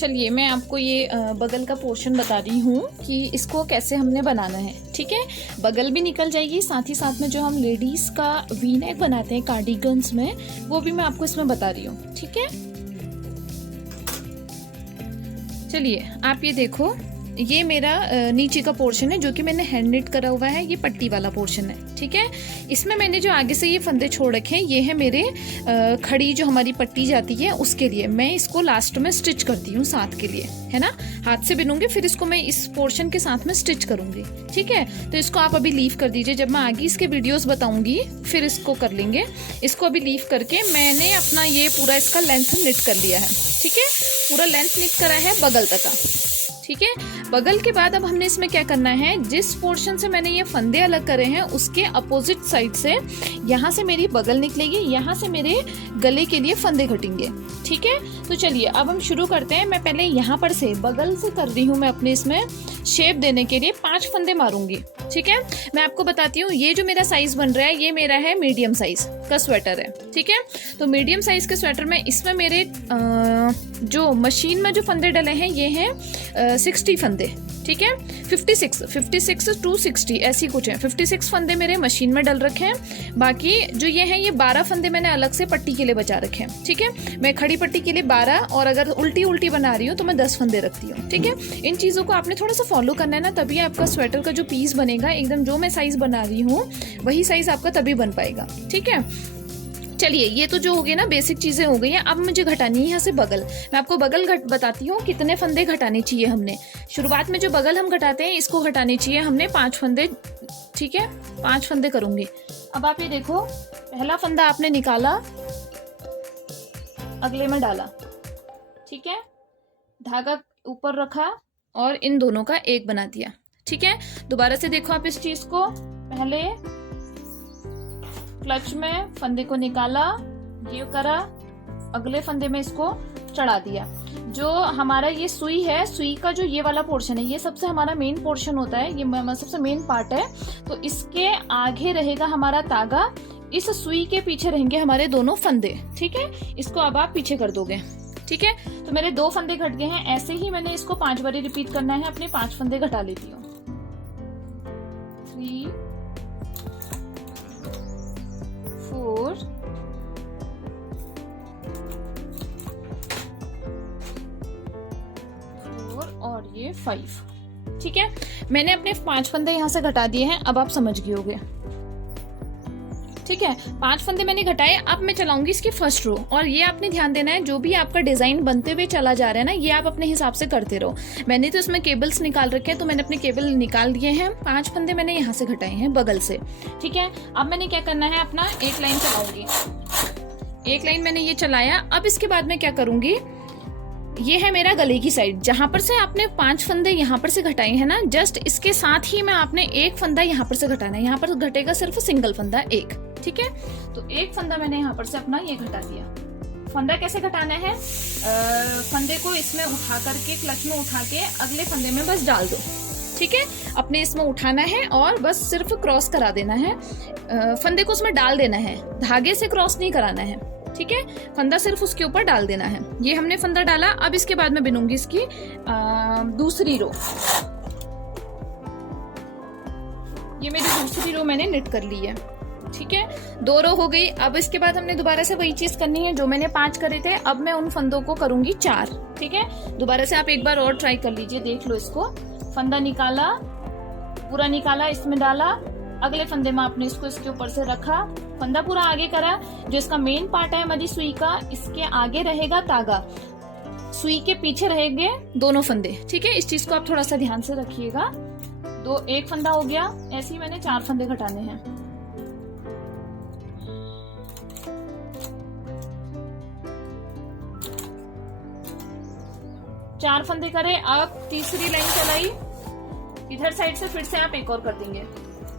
चलिए मैं आपको ये बगल का पोर्शन बता रही हूँ कि इसको कैसे हमने बनाना है। ठीक है, बगल भी निकल जाएगी, साथ ही साथ में जो हम लेडीज का वी नेक बनाते हैं कार्डिगन्स में, वो भी मैं आपको इसमें बता रही हूँ। ठीक है, चलिए आप ये देखो, ये मेरा नीचे का पोर्शन है जो कि मैंने हैंड निट करा हुआ है, ये पट्टी वाला पोर्शन है। ठीक है, इसमें मैंने जो आगे से ये फंदे छोड़ रखे हैं, ये है मेरे खड़ी जो हमारी पट्टी जाती है उसके लिए। मैं इसको लास्ट में स्टिच करती हूँ साथ के लिए, है ना, हाथ से बिनूंगी, फिर इसको मैं इस पोर्शन के साथ में स्टिच करूंगी। ठीक है, तो इसको आप अभी लीव कर दीजिए, जब मैं आगे इसके वीडियोस बताऊंगी फिर इसको कर लेंगे। इसको अभी लीव करके मैंने अपना ये पूरा इसका लेंथ निट कर लिया है। ठीक है, पूरा लेंथ निट करा है बगल तक का। ठीक है, बगल के बाद अब हमने इसमें क्या करना है, जिस पोर्शन से मैंने ये फंदे अलग करे हैं उसके अपोजिट साइड से यहाँ से मेरी बगल निकलेगी, यहाँ से मेरे गले के लिए फंदे कटेंगे। ठीक है, तो चलिए अब हम शुरू करते हैं। मैं पहले यहाँ पर से बगल से कर रही हूँ, मैं अपने इसमें शेप देने के लिए 5 फंदे मारूंगी। ठीक है, मैं आपको बताती हूँ, ये जो मेरा साइज बन रहा है ये मेरा है मीडियम साइज का स्वेटर है। ठीक है, तो मीडियम साइज के स्वेटर में इसमें मेरे जो मशीन में जो फंदे डले हैं ये हैं 60 फंदे। ठीक है, 56 टू 60 ऐसी कुछ है। 56 फंदे मेरे मशीन में डल रखे हैं, बाकी जो ये हैं ये 12 फंदे मैंने अलग से पट्टी के लिए बचा रखे हैं। ठीक है, मैं खड़ी पट्टी के लिए 12 और अगर उल्टी बना रही हूँ तो मैं 10 फंदे रखती हूँ। ठीक है, इन चीज़ों को आपने थोड़ा सा फॉलो करना है ना, तभी आपका स्वेटर का जो पीस बनेगा एकदम जो मैं साइज बना रही हूँ वही साइज आपका तभी बन पाएगा। ठीक है, चलिए ये तो जो हो गई ना बेसिक चीज़ें हो गई हैं। अब मुझे घटानी है यहाँ से बगल। मैं आपको बगल बताती हूँ कितने फंदे घटाने चाहिए हमने। शुरुआत में जो बगल हम घटाते हैं इसको घटाने चाहिए हमने 5 फंदे। ठीक है, 5 फंदे करूँगी। अब आप ये देखो, पहला फंदा आपने निकाला, अगले में डाला। ठीक है, धागा ऊपर रखा और इन दोनों का एक बना दिया। ठीक है, दोबारा से देखो आप इस चीज़ को, पहले क्लच में फंदे को निकाला, ये करा, अगले फंदे में इसको चढ़ा दिया। जो हमारा ये सुई है, सुई का जो ये वाला पोर्शन है, ये सबसे हमारा मेन पोर्शन होता है, ये सबसे मेन पार्ट है। तो इसके आगे रहेगा हमारा तागा, इस सुई के पीछे रहेंगे हमारे दोनों फंदे। ठीक है, इसको अब आप पीछे कर दोगे। ठीक है, तो मेरे 2 फंदे घट गए हैं। ऐसे ही मैंने इसको 5 बारी रिपीट करना है। अपने 5 फंदे घटा लेती हूँ। 3 4 और ये 5। ठीक है, मैंने अपने 5 फंदे यहाँ से घटा दिए हैं। अब आप समझ गए होगे। ठीक है, 5 फंदे मैंने घटाए। अब मैं चलाऊंगी इसकी फर्स्ट रो, और ये आपने ध्यान देना है, जो भी आपका डिजाइन बनते हुए चला जा रहा है ना, ये आप अपने हिसाब से करते रहो। मैंने तो इसमें केबल्स निकाल रखे हैं, तो मैंने अपने केबल निकाल दिए हैं। 5 फंदे मैंने यहाँ से घटाए हैं बगल से। ठीक है, अब मैंने क्या करना है, अपना एक लाइन चलाऊंगी। एक लाइन मैंने ये चलाया। अब इसके बाद मैं क्या करूंगी, ये है मेरा गले की साइड, जहां पर से आपने 5 फंदे यहाँ पर से घटाए हैं ना, जस्ट इसके साथ ही में आपने एक फंदा यहाँ पर से घटाना है। यहाँ पर घटेगा सिर्फ सिंगल फंदा एक। ठीक है, तो एक फंदा मैंने यहाँ पर से अपना ये घटा दिया। फंदा कैसे घटाना है, फंदे को इसमें उठा करके, क्लच में उठा के अगले फंदे में बस डाल दो। ठीक है, अपने इसमें उठाना है और बस सिर्फ क्रॉस करा देना है। फंदे को उसमें डाल देना है, धागे से क्रॉस नहीं कराना है। ठीक है, फंदा सिर्फ उसके ऊपर डाल देना है। ये हमने फंदा डाला। अब इसके बाद मैं बिनूंगी इसकी दूसरी रो। ये मेरी दूसरी रो मैंने निट कर ली है। ठीक है, 2 रो हो गई। अब इसके बाद हमने दोबारा से वही चीज करनी है जो मैंने 5 करे थे। अब मैं उन फंदों को करूंगी 4। ठीक है, दोबारा से आप एक बार और ट्राई कर लीजिए, देख लो इसको। फंदा निकाला, पूरा निकाला, इसमें डाला, अगले फंदे में आपने इसको इसके ऊपर से रखा, फंदा पूरा आगे करा। जो इसका मेन पार्ट है हमारी सुई का, इसके आगे रहेगा तागा, सुई के पीछे रहेंगे दोनों फंदे। ठीक है, इस चीज को आप थोड़ा सा ध्यान से रखिएगा। एक फंदा हो गया। ऐसे ही मैंने 4 फंदे घटाने हैं। चार फंदे करे। अब तीसरी लाइन चलाई, इधर साइड से फिर से आप एक और कर देंगे।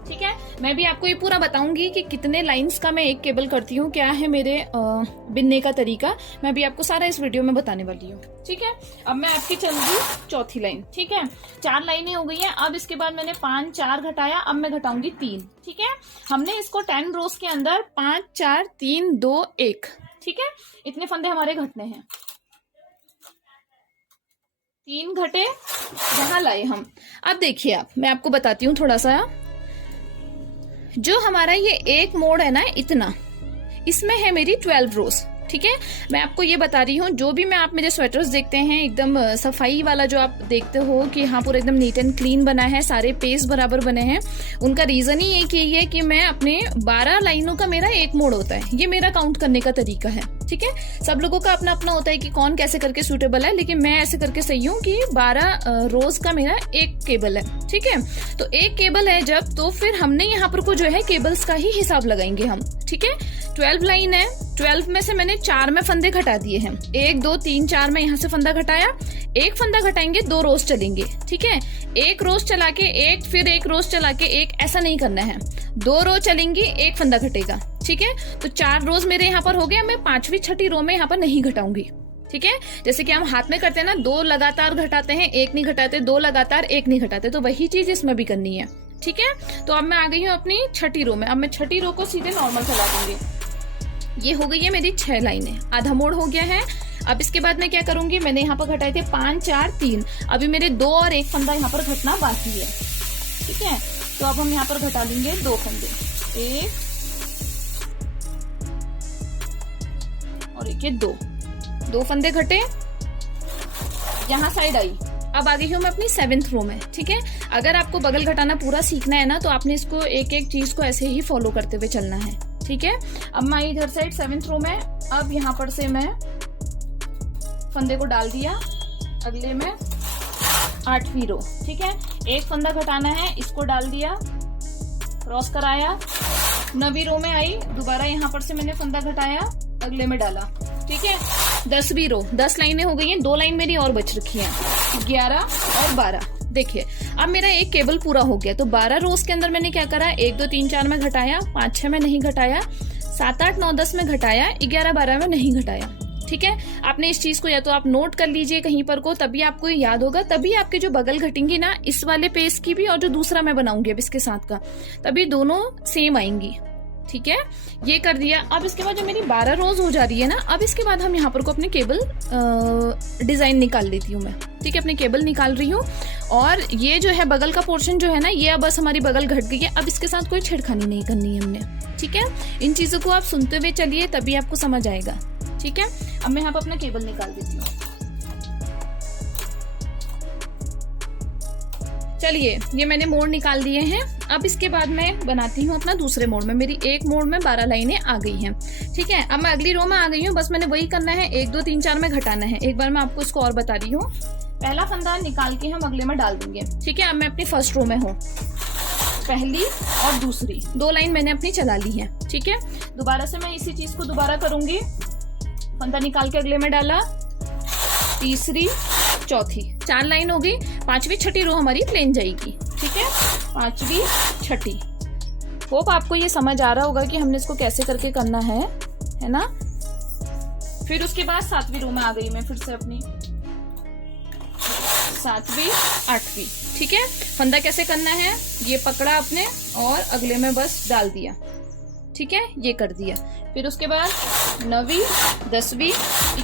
ठीक है, मैं भी आपको ये पूरा बताऊंगी कि कितने लाइंस का मैं एक केबल करती हूँ, क्या है मेरे बिनने का तरीका, मैं भी आपको सारा इस वीडियो में बताने वाली हूँ। ठीक है, अब मैं आपकी चल रही चौथी लाइन। ठीक है, 4 लाइनें हो गई हैं। अब इसके बाद मैंने 5 4 घटाया, अब मैं घटाऊंगी 3। ठीक है, हमने इसको 10 रोज के अंदर 5 4 3 2 1। ठीक है, इतने फंदे हमारे घटने हैं। 3 घटे यहाँ लाए हम। अब देखिए आप, मैं आपको बताती हूँ थोड़ा सा, जो हमारा ये एक मोड़ है ना इतना, इसमें है मेरी 12 रोज। ठीक है, मैं आपको ये बता रही हूँ, जो भी मैं आप मेरे स्वेटर्स देखते हैं एकदम सफाई वाला जो आप देखते हो कि हाँ पूरा एकदम नीट एंड क्लीन बना है, सारे पेज बराबर बने हैं, उनका रीजन ही यही है कि मैं अपने 12 लाइनों का मेरा एक मोड़ होता है। ये मेरा काउंट करने का तरीका है। ठीक है, सब लोगों का अपना अपना होता है कि कौन कैसे करके सूटेबल है, लेकिन मैं ऐसे करके सही हूँ कि 12 रोज का मेरा एक केबल है। ठीक है, तो एक केबल है जब, तो फिर हमने यहाँ पर को जो है केबल्स का ही हिसाब लगाएंगे हम। ठीक है, 12 लाइन है, 12 में से मैंने 4 में फंदे घटा दिए हैं। 1 2 3 4 में यहाँ से फंदा घटाया, एक फंदा घटाएंगे, 2 रोज चलेंगे। ठीक है, एक रोज चला के एक, फिर एक रोज चला के एक, ऐसा नहीं करना है। 2 रोज चलेंगी, एक फंदा घटेगा। ठीक है, तो 4 रोज मेरे यहाँ पर हो गया। मैं 5वीं 6ठी रो में यहाँ पर नहीं घटाऊंगी। ठीक है, जैसे कि हम हाथ में करते हैं ना, 2 लगातार घटाते हैं, एक नहीं घटाते, 2 लगातार एक नहीं घटाते, तो वही चीज इसमें भी करनी है। ठीक है, तो अब मैं आ गई हूँ अपनी 6ठी रो में। अब मैं 6ठी रो को सीधे नॉर्मल चला दूंगी। ये हो गई है मेरी 6 लाइनें, आधा मोड़ हो गया है। अब इसके बाद मैं क्या करूंगी, मैंने यहाँ पर घटाए थे 5 4 3, अभी मेरे 2 और 1 फंदा यहाँ पर घटना बाकी है। ठीक है, तो अब हम यहाँ पर घटा लेंगे 2 फंदे, 1 और 1 ये 2 फंदे घटे, यहाँ साइड आई। अब आ गई हूँ मैं अपनी 7th रो में। ठीक है, अगर आपको बगल घटाना पूरा सीखना है ना, तो आपने इसको एक एक चीज को ऐसे ही फॉलो करते हुए चलना है। ठीक है, अब मैं इधर साइड 7th रो में, अब यहाँ पर से मैं फंदे को डाल दिया, अगले में 8वीं रो। ठीक है, एक फंदा घटाना है, इसको डाल दिया, क्रॉस कराया, 9वीं रो में आई, दोबारा यहाँ पर से मैंने फंदा घटाया, अगले में डाला। ठीक है, 10वीं रो, 10 लाइनें हो गई हैं, 2 लाइन मेरी और बच रखी हैं, 11 और 12। देखिए, अब मेरा एक केबल पूरा हो गया। तो 12 रोज के अंदर मैंने क्या करा, 1 2 3 4 में घटाया, 5 6 में नहीं घटाया, 7 8 9 10 में घटाया, 11 12 में नहीं घटाया। ठीक है, आपने इस चीज को या तो आप नोट कर लीजिए कहीं पर को, तभी आपको याद होगा, तभी आपके जो बगल घटेंगी ना, इस वाले पेज की भी और जो दूसरा मैं बनाऊंगी अब इसके साथ का, तभी दोनों सेम आएंगी। ठीक है, ये कर दिया। अब इसके बाद जो मेरी 12 रोज हो जा रही है ना, अब इसके बाद हम यहाँ पर को अपने केबल डिजाइन निकाल लेती हूँ मैं। ठीक है, अपने केबल निकाल रही हूँ, और ये जो है बगल का पोर्शन जो है ना, ये अब बस हमारी बगल घट गई है। अब इसके साथ कोई छेड़खानी नहीं करनी है हमने। ठीक है, इन चीजों को आप सुनते हुए चलिए, तभी आपको समझ आएगा। ठीक है, अब मैं यहाँ पर अपना केबल निकाल देती हूँ। चलिए, ये मैंने मोड़ निकाल दिए हैं। अब इसके बाद मैं बनाती हूँ अपना दूसरे मोड़ में। मेरी एक मोड़ में 12 लाइनें आ गई हैं। ठीक है, अब मैं अगली रो में आ गई हूँ। बस मैंने वही करना है, 1 2 3 4 में घटाना है। एक बार मैं आपको इसको और बता रही हूँ। पहला फंदा निकाल के हम अगले में डाल देंगे। ठीक है, अब मैं अपनी फर्स्ट रो में हूँ, पहली और दूसरी 2 लाइन मैंने अपनी चला ली है। ठीक है, दोबारा से मैं इसी चीज को दोबारा करूंगी। फंदा निकाल के अगले में डाला, तीसरी चौथी, 4 लाइन हो गई। 5वीं 6ठी रो हमारी प्लेन जाएगी। ठीक है, 5वीं 6ठी। होप आपको ये समझ आ रहा होगा कि हमने इसको कैसे करके करना है ना। फिर उसके बाद 7वीं रो में आ गई मैं फिर से अपनी, 7वीं 8वीं। ठीक है, फंदा कैसे करना है, ये पकड़ा आपने और अगले में बस डाल दिया। ठीक है, ये कर दिया। फिर उसके बाद 9वीं 10वीं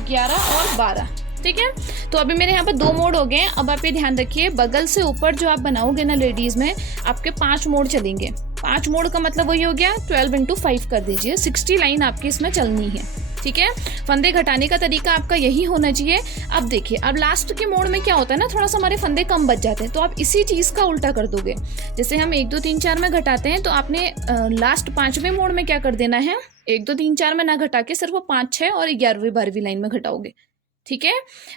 11 और 12। ठीक है, तो अभी मेरे यहाँ पर 2 मोड़ हो गए हैं। अब आप ये ध्यान रखिए, बगल से ऊपर जो आप बनाओगे ना लेडीज में, आपके 5 मोड़ चलेंगे। 5 मोड़ का मतलब वही हो गया, 12 × 5 कर दीजिए, 60 लाइन आपकी इसमें चलनी है। ठीक है, फंदे घटाने का तरीका आपका यही होना चाहिए। अब देखिए, अब लास्ट के मोड़ में क्या होता है ना, थोड़ा सा हमारे फंदे कम बच जाते हैं, तो आप इसी चीज का उल्टा कर दोगे। जैसे हम 1 2 3 4 में घटाते हैं, तो आपने लास्ट 5वें मोड़ में क्या कर देना है, 1 2 3 4 में ना घटा के सिर्फ वो 5 6 और 11वीं 12वीं लाइन में घटाओगे। ठीक है,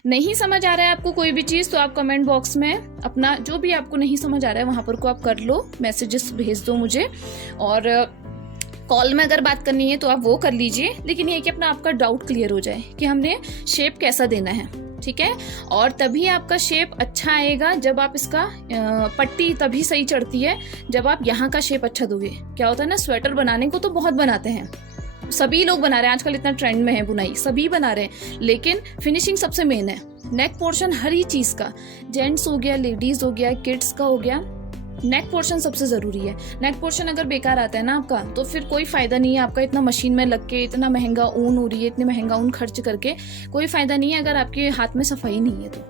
नहीं समझ आ रहा है आपको कोई भी चीज, तो आप कमेंट बॉक्स में अपना जो भी आपको नहीं समझ आ रहा है वहां पर को आप कर लो, मैसेजेस भेज दो मुझे। और कॉल में अगर बात करनी है तो आप वो कर लीजिए, लेकिन ये कि अपना आपका डाउट क्लियर हो जाए कि हमने शेप कैसा देना है। ठीक है, और तभी आपका शेप अच्छा आएगा जब आप इसका पट्टी तभी सही चढ़ती है जब आप यहाँ का शेप अच्छा दोगे। क्या होता है ना, स्वेटर बनाने को तो बहुत बनाते हैं, सभी लोग बना रहे हैं, आजकल इतना ट्रेंड में है बुनाई, सभी बना रहे हैं, लेकिन फिनिशिंग सबसे मेन है। नेक पोर्शन हर ही चीज का, जेंट्स हो गया, लेडीज हो गया, किड्स का हो गया, नेक पोर्शन सबसे जरूरी है। नेक पोर्शन अगर बेकार आता है ना आपका, तो फिर कोई फायदा नहीं है आपका इतना मशीन में लग के, इतना महंगा ऊन हो रही है, इतने महंगा ऊन खर्च करके कोई फायदा नहीं है अगर आपके हाथ में सफाई नहीं है तो।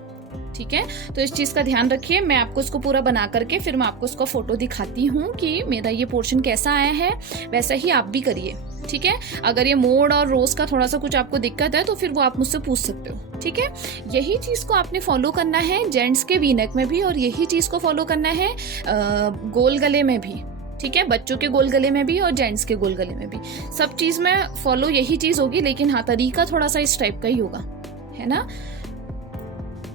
ठीक है। तो इस चीज़ का ध्यान रखिए। मैं आपको इसको पूरा बना करके फिर मैं आपको इसका फोटो दिखाती हूँ कि मेरा ये पोर्शन कैसा आया है। वैसा ही आप भी करिए, ठीक है। अगर ये मोड़ और रोज का थोड़ा सा कुछ आपको दिक्कत है तो फिर वो आप मुझसे पूछ सकते हो, ठीक है। यही चीज़ को आपने फॉलो करना है जेंट्स के वी नेक में भी, और यही चीज़ को फॉलो करना है गोल गले में भी, ठीक है। बच्चों के गोल गले में भी और जेंट्स के गोल गले में भी, सब चीज़ में फॉलो यही चीज़ होगी, लेकिन हाँ तरीका थोड़ा सा इस टाइप का ही होगा, है ना।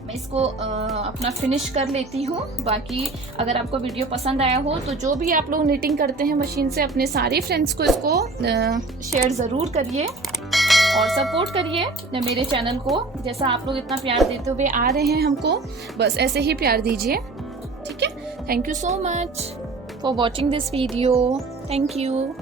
मैं इसको अपना फिनिश कर लेती हूँ। बाकी अगर आपको वीडियो पसंद आया हो तो जो भी आप लोग निटिंग करते हैं मशीन से, अपने सारे फ्रेंड्स को इसको शेयर ज़रूर करिए और सपोर्ट करिए मेरे चैनल को। जैसा आप लोग इतना प्यार देते हुए आ रहे हैं हमको, बस ऐसे ही प्यार दीजिए, ठीक है। Thank you so much for watching this video. Thank you.